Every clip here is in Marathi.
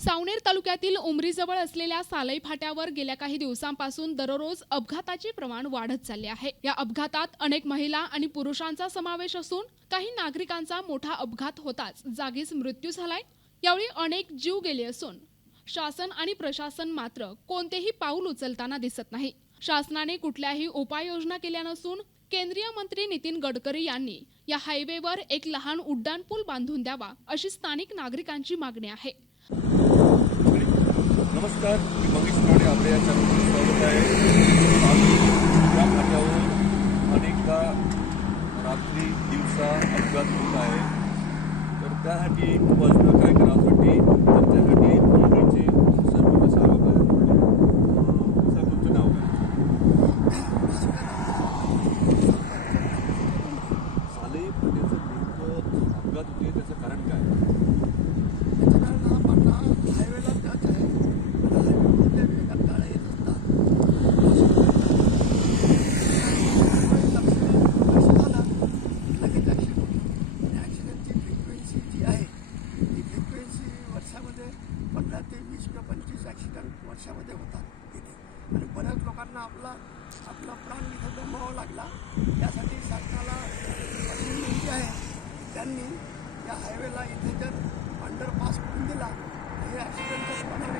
सावनेर तालुक्यातील उमरीजवळ असलेल्या सालई फाट्यावर गेल्या काही दिवसांपासून दररोज अपघाताचे प्रमाण वाढत चालले आहे. या अपघातात अनेक महिला आणि पुरुषांचा समावेश असून काही नागरिकांचा मोठा अपघात होताच जागीच मृत्यू झालाय. यावेळी अनेक जीव गेले असून शासन आणि प्रशासन मात्र कोणतेही पाऊल उचलताना दिसत नाही. शासनाने कुठल्याही उपाययोजना केल्या नसून केंद्रीय मंत्री नितीन गडकरी यांनी या हायवेवर एक लहान उड्डाणपूल बांधून द्यावा अशी स्थानिक नागरिकांची मागणी आहे. नमस्कार मी मंगेश राणे आपल्या या चॅनलमध्ये स्वागत आहे आम्ही या फाट्यावर अनेकदा रात्री दिवसा अपघात होत आहे तर त्यासाठी उपाययोजना काय करावासाठी तर त्यासाठी मुंबईचे सर मला सांगत आहे अं, सर तुमचं नाव काय सालई फाट्याचं नेमकं अपघात होते त्याचं कारण काय त्याच्याकडनं पटना हायवेला टच आहे आता हायवेमधले वेगात गाड्या येत असतात लक्ष लक्ष झालं लगेच ॲक्सिडेंट होतो आणि ॲक्सिडेंटची फ्रिक्वेन्सी जी आहे ती फ्रिक्वेन्सी वर्षामध्ये पंधरा ते वीस किंवा पंचवीस ॲक्सिडेंट वर्षामध्ये होतात तिथे. आणि बऱ्याच लोकांना आपला आपला प्राण इथं गमवावा लागला. त्यासाठी शासनाला विनंती आहे त्यांनी या हायवेला इथे जर अंडरपास करून दिला हे ॲक्सिडेंटचं प्रमाण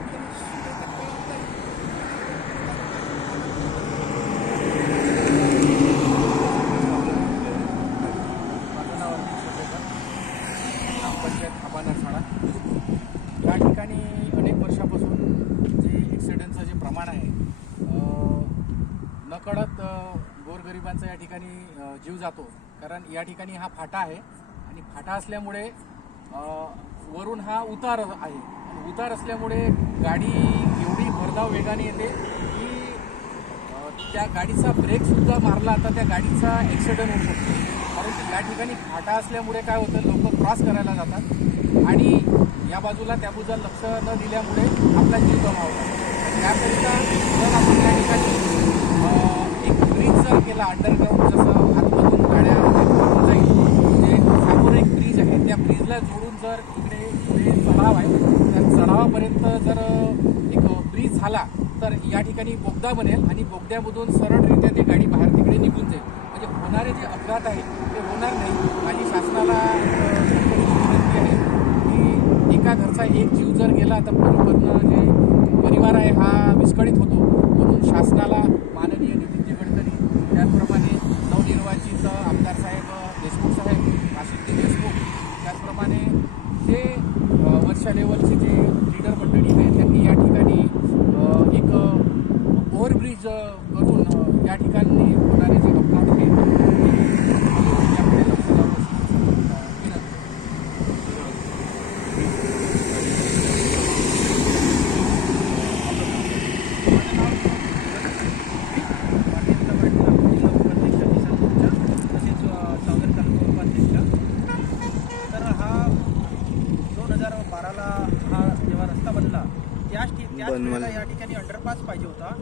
जाईल माझं नाव अनिल सोपेकर शाळा या ठिकाणी अनेक वर्षापासून जे ॲक्सिडेंटचं जे प्रमाण आहे अं, नकळत गोरगरिबांचा या ठिकाणी जीव जातो. कारण या ठिकाणी हा फाटा आहे आणि फाटा असल्यामुळे वरून हा उतार आहे. उतार असल्यामुळे गाडी एवढी भरधाव वेगाने येते की त्या गाडीचा ब्रेक सुद्धा मारला तर त्या गाडीचा ॲक्सिडेंट होऊ शकतो. परंतु या ठिकाणी फाटा असल्यामुळे काय होतं लोक क्रॉस करायला जातात आणि या बाजूला त्या बाजूला लक्ष न दिल्यामुळे आपला जीव गमावला त्याकरिता जर आपण या ठिकाणी केला अंडरग्राऊंड जसं आतमधून गाड्या जाईल म्हणजे समोर एक ब्रिज आहे. त्या ब्रिजला जोडून जर इकडे पुढे चढाव आहे त्या चढावापर्यंत जर एक ब्रिज झाला तर या ठिकाणी बोगदा बनेल आणि बोगद्यामधून सरळरित्या ती गाडी बाहेर तिकडे निघून जाईल. म्हणजे होणारे जे अपघात आहे ते होणार नाही. माझी शासनाला विनंती आहे की एका घरचा एक जीव जर गेला तर पूर्णपणे जे परिवार आहे हा विस्कळीत होतो. म्हणून शासनाला माननीय त्याचप्रमाणे नवनिर्वाचित आमदार साहेब देशमुख साहेब काशिदजी देशमुख त्याचप्रमाणे जे वर्षा वरच्या लेवलचे जे लीडर मंडळी आहेत त्यांनी या ठिकाणी एक ओव्हरब्रिज करून या ठिकाणी होणारे जे अपघात आहेत ते याकडे लक्ष द्यावं अशी अ, विनंती तसेच सागर तालुका उपाध्यक्ष तर हा दोन हजार बाराला हा जेव्हा रस्ता बनला त्याच ठि- त्याच वेळेला या ठिकाणी अंडरपास पाहिजे होता.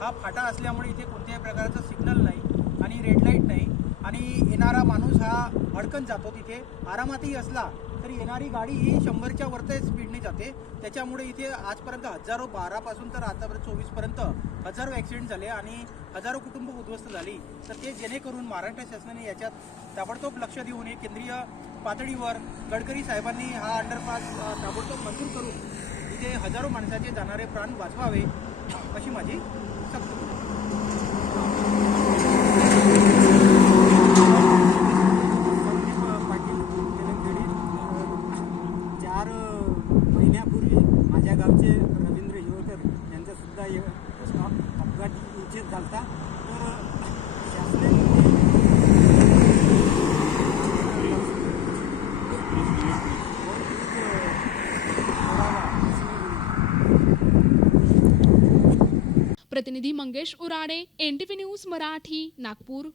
हा फाटा असल्यामुळे इथे कोणत्याही प्रकारचं सिग्नल नाही आणि रेड लाइट नाही. आणि येणारा माणूस हा भडकन जातो तिथे. आरामातही असला तरी येणारी गाडी ही शंभरच्या वरती स्पीडने जाते. त्याच्यामुळे इथे आजपर्यंत हजारो बारापासून तर आतापर्यंत चोवीसपर्यंत हजारो ॲक्सिडेंट झाले आणि हजारो कुटुंब उद्ध्वस्त झाली. तर ते जेणेकरून महाराष्ट्र शासनाने याच्यात ताबडतोब लक्ष देऊन हे केंद्रीय पातळीवर गडकरी साहेबांनी हा अंडरपास अ, ताबडतोब मंजूर करून ते हजारो माणसाचे जाणारे प्राण वाचवावे अशी माझी सक्त पाटील चार महिन्यापूर्वी माझ्या गावचे रवींद्र हिवकर यांचा सुद्धा एक अपघात उचित झाला तर शासनाने प्रतिनिधी मंगेश उराडे एनटीव्ही न्यूज मराठी नागपूर.